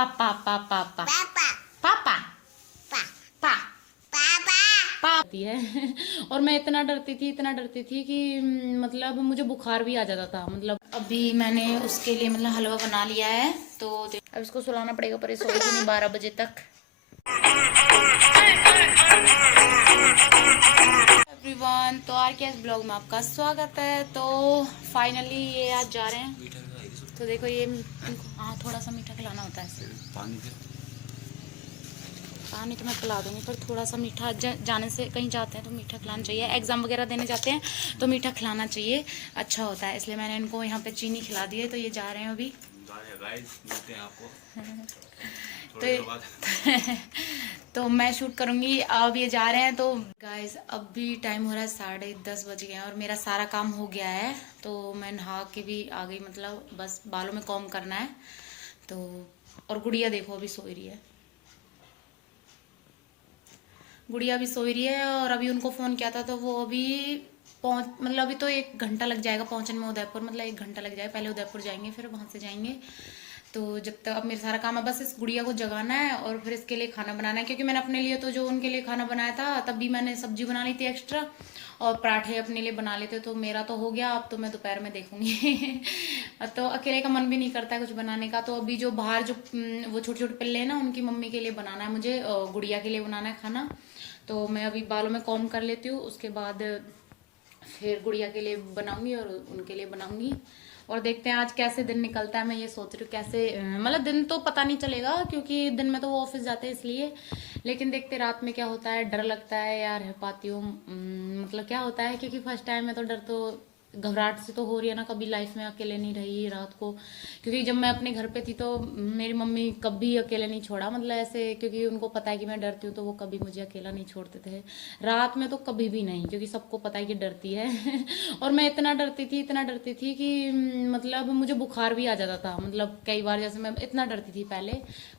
पापा पापा पापा पापा पा पापा है। और मैं इतना डरती थी कि मतलब मुझे बुखार भी आ जाता था। मतलब अभी मैंने उसके लिए मतलब हलवा बना लिया है, तो अब इसको सुलाना पड़ेगा, पर ये सोएगी नहीं 12 बजे तक। एवरीवन, तो आज के इस ब्लॉग में आपका स्वागत है। तो फाइनली ये आज जा रहे हैं, तो देखो ये हाँ थोड़ा सा मीठा खिलाना होता है। पानी तो मैं पिला दूंगी, पर थोड़ा सा मीठा जाने से कहीं जाते हैं तो मीठा खिलाना चाहिए। एग्जाम वगैरह देने जाते हैं तो मीठा खिलाना चाहिए, अच्छा होता है। इसलिए मैंने इनको यहाँ पे चीनी खिला दी है, तो ये जा रहे हैं अभी। तो तो मैं शूट करूंगी। अब ये जा रहे हैं, तो गाइस अभी टाइम हो रहा है 10:30 बज गए हैं और मेरा सारा काम हो गया है। तो मैं नहा के भी आ गई, मतलब बस बालों में कॉम्ब करना है। तो और गुड़िया देखो अभी सो रही है, गुड़िया भी सो रही है। और अभी उनको फ़ोन किया था तो वो अभी मतलब अभी तो 1 घंटा लग जाएगा पहुंचने में उदयपुर, मतलब 1 घंटा लग जाएगा। पहले उदयपुर जाएंगे फिर वहां से जाएंगे। तो जब तक अब मेरा सारा काम है बस इस गुड़िया को जगाना है और फिर इसके लिए खाना बनाना है, क्योंकि मैंने अपने लिए तो जो उनके लिए खाना बनाया था तब भी मैंने सब्जी बना ली थी एक्स्ट्रा, और पराठे अपने लिए बना लेते। तो मेरा तो हो गया, अब तो मैं दोपहर में देखूंगी। तो अकेले का मन भी नहीं करता है कुछ बनाने का। तो अभी जो बाहर जो वो छोटे छोटे पिल्ले हैं ना, उनकी मम्मी के लिए बनाना है मुझे, गुड़िया के लिए बनाना है खाना। तो मैं अभी बालों में कॉम्ब कर लेती हूँ, उसके बाद फिर गुड़िया के लिए बनाऊंगी और उनके लिए बनाऊंगी। और देखते हैं आज कैसे दिन निकलता है। मैं ये सोच रही हूँ कैसे, मतलब दिन तो पता नहीं चलेगा क्योंकि दिन में तो वो ऑफिस जाते हैं इसलिए, लेकिन देखते रात में क्या होता है। डर लगता है यार, रह पाती हूँ मतलब क्या होता है, क्योंकि फर्स्ट टाइम में तो डर तो घबराहट से तो हो रही है ना। कभी लाइफ में अकेले नहीं रही रात को, क्योंकि जब मैं अपने घर पे थी तो मेरी मम्मी कभी अकेले नहीं छोड़ा, मतलब ऐसे, क्योंकि उनको पता है कि मैं डरती हूँ तो वो कभी मुझे अकेला नहीं छोड़ते थे। रात में तो कभी भी नहीं, क्योंकि सबको पता है कि डरती है। और मैं इतना डरती थी कि मतलब मुझे बुखार भी आ जाता था। मतलब कई बार, जैसे मैं इतना डरती थी पहले,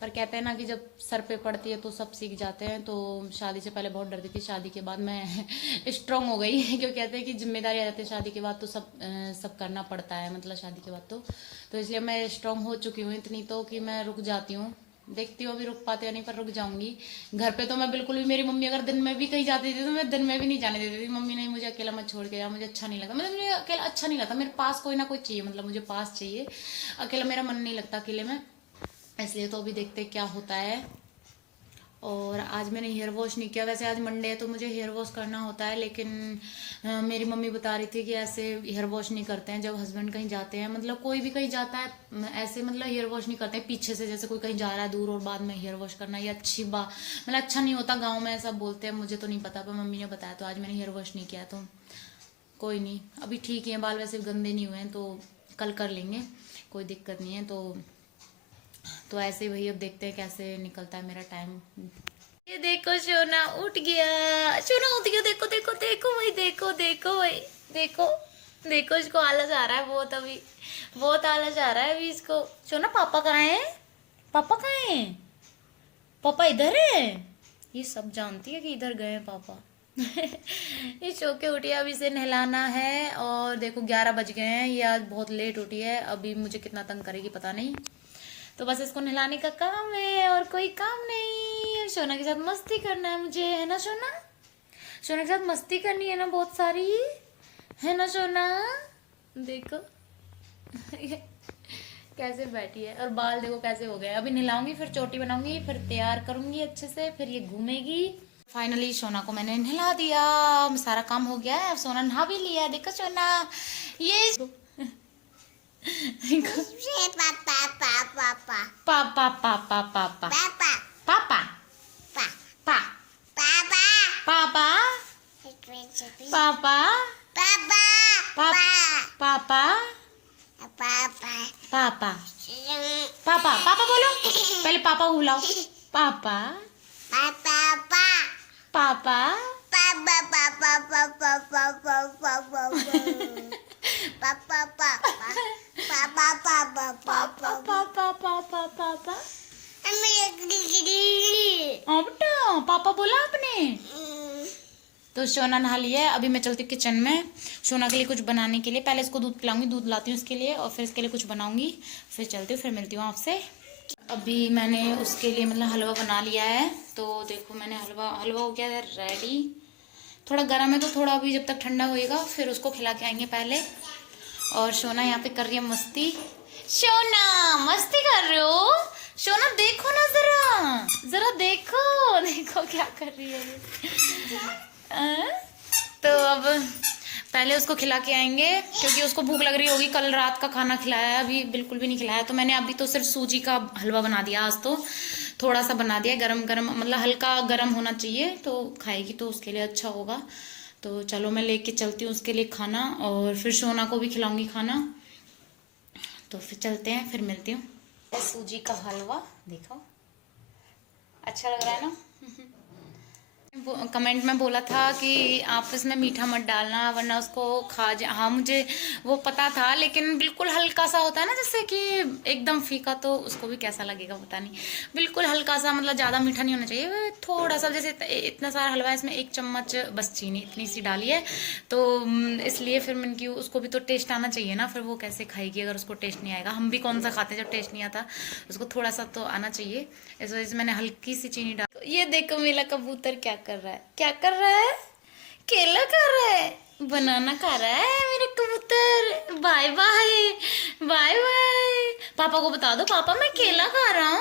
पर कहते हैं ना कि जब सर पे पड़ती है तो सब सीख जाते हैं। तो शादी से पहले बहुत डरती थी, शादी के बाद मैं स्ट्रांग हो गई। क्योंकि कहते हैं कि जिम्मेदारी आ जाती है शादी के बाद, तो सब करना पड़ता है, मतलब शादी के बाद तो इसलिए मैं स्ट्रांग हो चुकी हूँ इतनी तो कि मैं रुक जाती हूँ। देखती हूँ अभी रुक पाते हो नहीं, पर रुक जाऊंगी। घर पे तो मैं बिल्कुल भी, मेरी मम्मी अगर दिन में भी कहीं जाती थी तो मैं दिन में भी नहीं जाने देती थी। मम्मी नहीं, मुझे अकेला मत छोड़ के जा, मुझे अच्छा नहीं लगता, मतलब मुझे अकेला अच्छा नहीं लगता। मेरे पास कोई ना कोई चाहिए, मतलब मुझे पास चाहिए, अकेला मेरा मन नहीं लगता अकेले में। इसलिए तो अभी देखते क्या होता है। और आज मैंने हेयर वॉश नहीं किया। वैसे आज मंडे है तो मुझे हेयर वॉश करना होता है, लेकिन मेरी मम्मी बता रही थी कि ऐसे हेयर वॉश नहीं करते हैं जब हस्बैंड कहीं जाते हैं, मतलब कोई भी कहीं जाता है ऐसे, मतलब हेयर वॉश नहीं करते हैं पीछे से, जैसे कोई कहीं जा रहा है दूर और बाद में हेयर वॉश करना, ये अच्छी बात, मतलब अच्छा नहीं होता। गाँव में ऐसा बोलते हैं, मुझे तो नहीं पता, पर मम्मी ने बताया। तो आज मैंने हेयर वॉश नहीं किया, तो कोई नहीं, अभी ठीक है बाल, वैसे गंदे नहीं हुए हैं, तो कल कर लेंगे, कोई दिक्कत नहीं है। तो ऐसे ही भाई, अब देखते हैं कैसे निकलता है मेरा टाइम। ये देखो सोना उठ गया, सोना उठ गया, देखो देखो देखो भाई, देखो देखो भाई, देखो देखो, इसको आलस आ रहा है बहुत, अभी बहुत आलस आ रहा है अभी इसको। सोना पापा कहाँ है, पापा कहाँ है, पापा इधर है। ये सब जानती है कि इधर गए हैं पापा। ये सो के उठी है, अभी इसे नहलाना है। और देखो 11 बज गए हैं, ये आज बहुत लेट उठी है, अभी मुझे कितना तंग करेगी पता नहीं। तो बस इसको नहलाने का काम है और कोई काम नहीं। सोना के साथ मस्ती करना है मुझे, है ना सोना, सोना के साथ मस्ती करनी है ना बहुत सारी, है ना सोना। देखो कैसे बैठी है, और बाल देखो कैसे हो गए। अभी नहलाऊंगी, फिर चोटी बनाऊंगी, फिर तैयार करूंगी अच्छे से, फिर ये घूमेगी। फाइनली सोना को मैंने नहला दिया, सारा काम हो गया है। सोना नहा भी लिया, देखो सोना ये पापा पापा पापा पापा पापा पापा पापा पापा पापा पापा पापा पापा पापा बोलो, पहले पापा बुलाओ, पापा पापा बेटा पापा बोला आपने। तो सोना नहा लिया है, अभी मैं चलती हूँ किचन में सोना के लिए कुछ बनाने के लिए। पहले इसको दूध पिलाऊंगी, दूध लाती हूँ इसके लिए, और फिर इसके लिए कुछ बनाऊंगी, फिर चलती हूँ, फिर मिलती हूँ आपसे। अभी मैंने उसके लिए मतलब हलवा बना लिया है। तो देखो मैंने हलवा हो गया है रेडी। थोड़ा गर्म है तो थोड़ा अभी जब तक ठंडा होएगा फिर उसको खिला के आएंगे पहले। और सोना यहाँ पे कर रही है मस्ती। सोना मस्ती कर रहे हो? सोना देखो ना, जरा जरा देखो, देखो क्या कर रही है ये। तो अब पहले उसको खिला के आएंगे क्योंकि उसको भूख लग रही होगी। कल रात का खाना खिलाया है, अभी बिल्कुल भी नहीं खिलाया। तो मैंने अभी तो सिर्फ सूजी का हलवा बना दिया आज, तो थोड़ा सा बना दिया गरम गरम, मतलब हल्का गरम होना चाहिए तो खाएगी तो उसके लिए अच्छा होगा। तो चलो मैं लेके चलती हूँ उसके लिए खाना, और फिर सोना को भी खिलाऊंगी खाना। तो फिर चलते हैं, फिर मिलती हूँ। सूजी का हलवा देखो, अच्छा लग रहा है ना? कमेंट में बोला था कि आप इसमें मीठा मत डालना वरना उसको खा जा। हाँ मुझे वो पता था, लेकिन बिल्कुल हल्का सा होता है ना, जैसे कि एकदम फीका तो उसको भी कैसा लगेगा पता नहीं। बिल्कुल हल्का सा, मतलब ज़्यादा मीठा नहीं होना चाहिए, थोड़ा सा। जैसे इतना सारा हलवा है, इसमें 1 चम्मच बस चीनी इतनी सी डाली है। तो इसलिए फिर मैंने की उसको भी तो टेस्ट आना चाहिए ना, फिर वो कैसे खाएगी अगर उसको टेस्ट नहीं आएगा। हम भी कौन सा खाते हैं जब टेस्ट नहीं आता, उसको थोड़ा सा तो आना चाहिए। इस वजह से मैंने हल्की सी चीनी डाल। ये देखो मेरा कबूतर क्या कर रहा है, क्या कर रहा है? केला खा रहा है, बनाना खा रहा है मेरा कबूतर। Bye bye, bye bye. पापा को बता दो, पापा मैं केला खा रहा हूँ।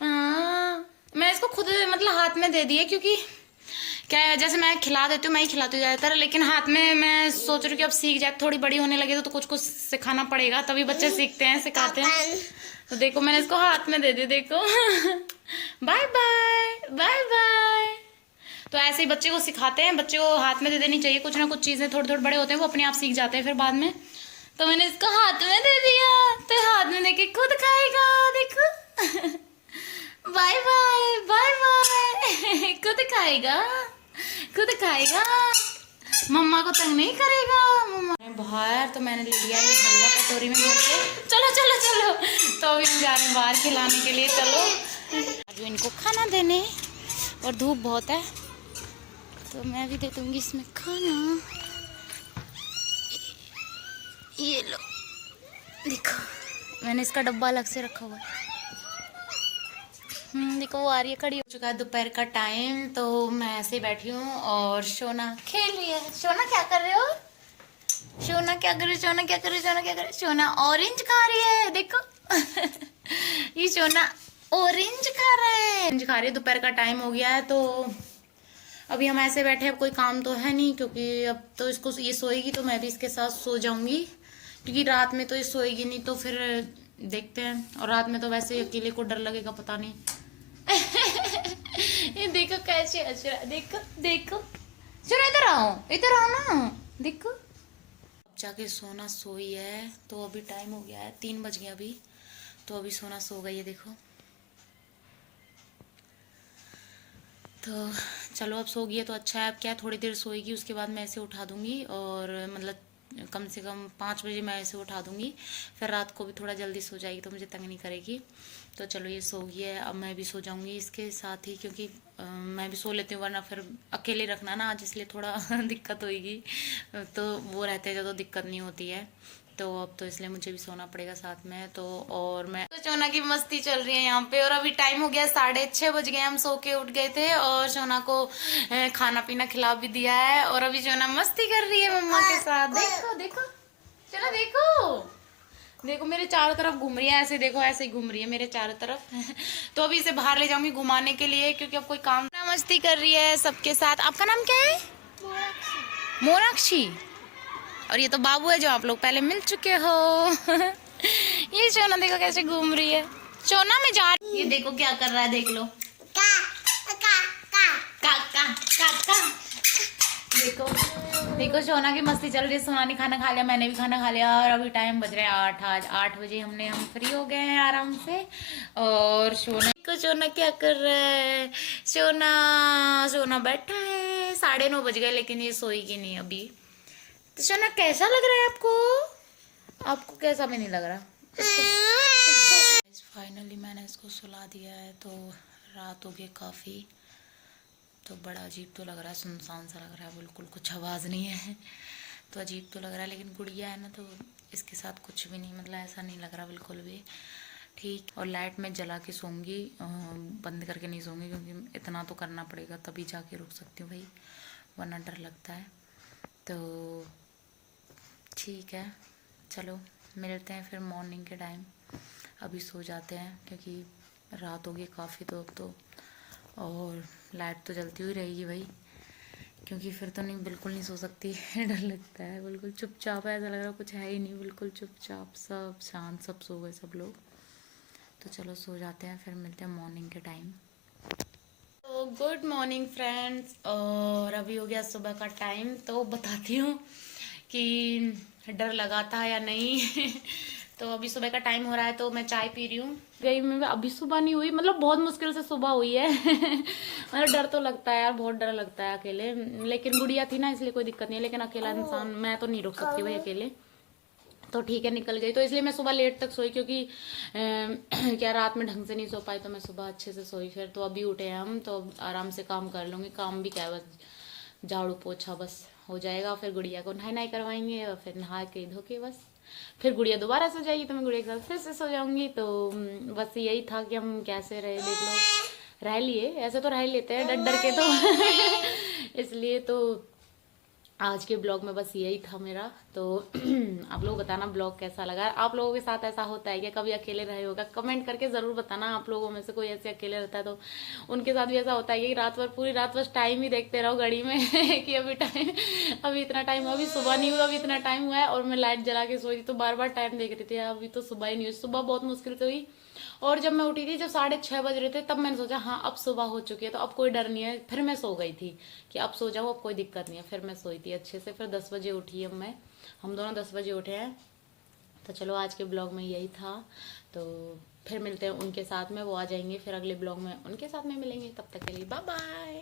हाँ, मैं इसको खुद मतलब हाथ में दे दिए, क्योंकि क्या है, जैसे मैं खिला देती हूँ, मैं ही खिलाती हूँ ज़्यादातर, लेकिन हाथ में मैं सोच रही हूँ कि अब सीख जाए, थोड़ी बड़ी होने लगे तो कुछ कुछ सिखाना पड़ेगा, तभी बच्चे सीखते हैं, सिखाते हैं। तो देखो मैंने इसको हाथ में दे दिया, देखो। Bye bye, bye bye. तो ऐसे ही बच्चे को सिखाते हैं, बच्चे को हाथ में दे देनी चाहिए कुछ ना कुछ चीज़ें, थोड़े थोड़े बड़े होते हैं वो अपने आप सीख जाते हैं फिर बाद में। तो मैंने इसको हाथ में दे दिया, तो हाथ में देके खुद खाएगा, देखो। Bye bye, bye bye. खुद खाएगा, खुद खाएगा, मम्मा को तंग नहीं करेगा। मम्मा बाहर, तो मैंने ले लिया ये हलवा कटोरी में भर के। चलो चलो चलो, तो अभी हम जा रहे हैं बाहर खिलाने के लिए। चलो अभी इनको खाना देने, और धूप बहुत है तो मैं भी दे दूंगी इसमें खाना। ये लो, देखो मैंने इसका डब्बा अलग से रखा हुआ है। देखो वो आ रही है, खड़ी हो चुका है दोपहर का टाइम, तो मैं ऐसे ही बैठी हूँ और सोना खेल रही है। सोना क्या कर रहे हो? सोना क्या कर रही है? सोना क्या कर रही है? सोना क्या कर रही है? सोना ऑरेंज खा रही है, देखो। ये सोना ऑरेंज खा रहा है, ऑरेंज खा रही है। दोपहर का टाइम हो गया है, तो अभी हम ऐसे बैठे, अब कोई काम तो है नहीं, क्योंकि अब तो इसको ये सोएगी तो मैं भी इसके साथ सो जाऊंगी, क्योंकि रात में तो ये सोएगी नहीं, तो फिर देखते हैं। और रात में तो वैसे अकेले को डर लगेगा, पता नहीं। ये देखो कैसे हंस रहा है, देखो देखो। चलो इधर आओ, इधर आओ ना, देखो। अब जाके सोना सोई है, तो अभी टाइम हो गया है 3 बज गए अभी, तो अभी सोना सो गई है, देखो। तो चलो अब सो गई है तो अच्छा है। अब क्या, थोड़ी देर सोएगी, उसके बाद मैं ऐसे उठा दूंगी, और मतलब कम से कम 5 बजे मैं ऐसे उठा दूंगी, फिर रात को भी थोड़ा जल्दी सो जाएगी तो मुझे तंग नहीं करेगी। तो चलो ये सो गई है, अब मैं भी सो जाऊंगी इसके साथ ही, क्योंकि मैं भी सो लेती हूँ, वरना फिर अकेले रखना ना आज, इसलिए थोड़ा दिक्कत होगी। तो वो रहते हैं जो, तो दिक्कत नहीं होती है। तो अब तो इसलिए मुझे भी सोना पड़ेगा साथ में। तो और मैं तो सोना की मस्ती चल रही है यहाँ पे, और अभी टाइम हो गया 6:30 बज गए, हम सो के उठ गए थे, और सोना को खाना पीना खिला भी दिया है, और अभी सोना मस्ती कर रही है मम्मा के साथ। देखो देखो, चलो देखो, देखो मेरे चारों तरफ घूम रही है, ऐसे देखो, ऐसे ही घूम रही है मेरे चारों तरफ। तो अभी इसे बाहर ले जाऊंगी घुमाने के लिए, क्योंकि अब कोई काम ना। मस्ती कर रही है सबके साथ। आपका नाम क्या है? मोनाक्षी। और ये तो बाबू है जो आप लोग पहले मिल चुके हो। ये सोना देखो कैसे घूम रही है। सोना में जा रही, ये देखो क्या कर रहा है, देख लो। का का का का का का। देखो देखो सोना की मस्ती चल रही है। सोना ने खाना खा लिया, मैंने भी खाना खा लिया, और अभी टाइम बज रहे हैं 8। आज 8 बजे हम फ्री हो गए हैं आराम से। और सोना को, सोना क्या कर रहा है? सोना सोना बैठा है, 9:30 बज गए, लेकिन ये सोएगी नहीं अभी। तो सोना कैसा लग रहा है आपको? आपको कैसा भी नहीं लग रहा? फाइनली मैंने इसको सुला दिया है, तो रात हो गई काफ़ी, तो बड़ा अजीब तो लग रहा है, सुनसान सा लग रहा है, बिल्कुल कुछ आवाज़ नहीं है। तो अजीब तो लग रहा है, लेकिन गुड़िया है ना, तो इसके साथ कुछ भी नहीं, मतलब ऐसा नहीं लग रहा बिल्कुल भी। ठीक। और लाइट मैं जला के सोऊंगी, बंद करके नहीं सोऊंगी, क्योंकि इतना तो करना पड़ेगा तभी जाके रुक सकती हूँ भाई, वरना डर लगता है। तो ठीक है, चलो मिलते हैं फिर मॉर्निंग के टाइम। अभी सो जाते हैं क्योंकि रात हो गई काफ़ी, तो अब तो और लाइट तो जलती हुई रहेगी भाई, क्योंकि फिर तो नहीं, बिल्कुल नहीं सो सकती डर लगता है। बिल्कुल चुपचाप है, ऐसा लग रहा है कुछ है ही नहीं, बिल्कुल चुपचाप, सब शांत, सब सो गए सब लोग। तो चलो सो जाते हैं, फिर मिलते हैं मॉर्निंग के टाइम। तो गुड मॉर्निंग फ्रेंड्स, और अभी हो गया सुबह का टाइम। तो बताती हूँ कि डर लगा था या नहीं तो अभी सुबह का टाइम हो रहा है, तो मैं चाय पी रही हूँ। गई मैं अभी सुबह नहीं हुई, मतलब बहुत मुश्किल से सुबह हुई है मतलब डर तो लगता है यार, बहुत डर लगता है अकेले, लेकिन गुड़िया थी ना इसलिए कोई दिक्कत नहीं है, लेकिन अकेला इंसान, मैं तो नहीं रुक सकती भाई अकेले। तो ठीक है, निकल गई। तो इसलिए मैं सुबह लेट तक सोई, क्योंकि क्या रात में ढंग से नहीं सो पाई, तो मैं सुबह अच्छे से सोई। फिर तो अभी उठे हैं हम, तो आराम से काम कर लूँगी। काम भी क्या है, बस झाड़ू पोछा बस हो जाएगा। फिर गुड़िया को नहाई नहाई करवाएंगे, और फिर नहा के धो के बस फिर गुड़िया दोबारा सो जाएगी, तो मैं गुड़िया के साथ फिर से सो जाऊंगी। तो बस यही था कि हम कैसे रहे, देख लो, रह लिए, ऐसे तो रह ही लेते हैं डर डर के तो इसलिए तो आज के ब्लॉग में बस यही था मेरा। तो आप लोग बताना ब्लॉग कैसा लगा। आप लोगों के साथ ऐसा होता है क्या, कभी अकेले रहे होगा, कमेंट करके ज़रूर बताना। आप लोगों में से कोई ऐसे अकेले रहता है तो उनके साथ भी ऐसा होता है कि रात भर, पूरी रात बस टाइम ही देखते रहो घड़ी में कि अभी टाइम, अभी इतना टाइम हुआ, अभी सुबह नहीं हुआ, अभी इतना टाइम हुआ है। और मैं लाइट जला के सोई थी, तो बार बार टाइम देख रही थी, अभी तो सुबह ही नहीं हुई। सुबह बहुत मुश्किल से हुई, और जब मैं उठी थी, जब 6:30 बज रहे थे, तब मैंने सोचा हाँ अब सुबह हो चुकी है, तो अब कोई डर नहीं है। फिर मैं सो गई थी कि अब सो जाओ, अब कोई दिक्कत नहीं है। फिर मैं सोई थी अच्छे से। फिर 10 बजे उठी अब मैं, हम दोनों 10 बजे उठे हैं। तो चलो आज के ब्लॉग में यही था। तो फिर मिलते हैं उनके साथ में, वो आ जाएंगे, फिर अगले ब्लॉग में उनके साथ में मिलेंगे। तब तक के लिए बाय बाय।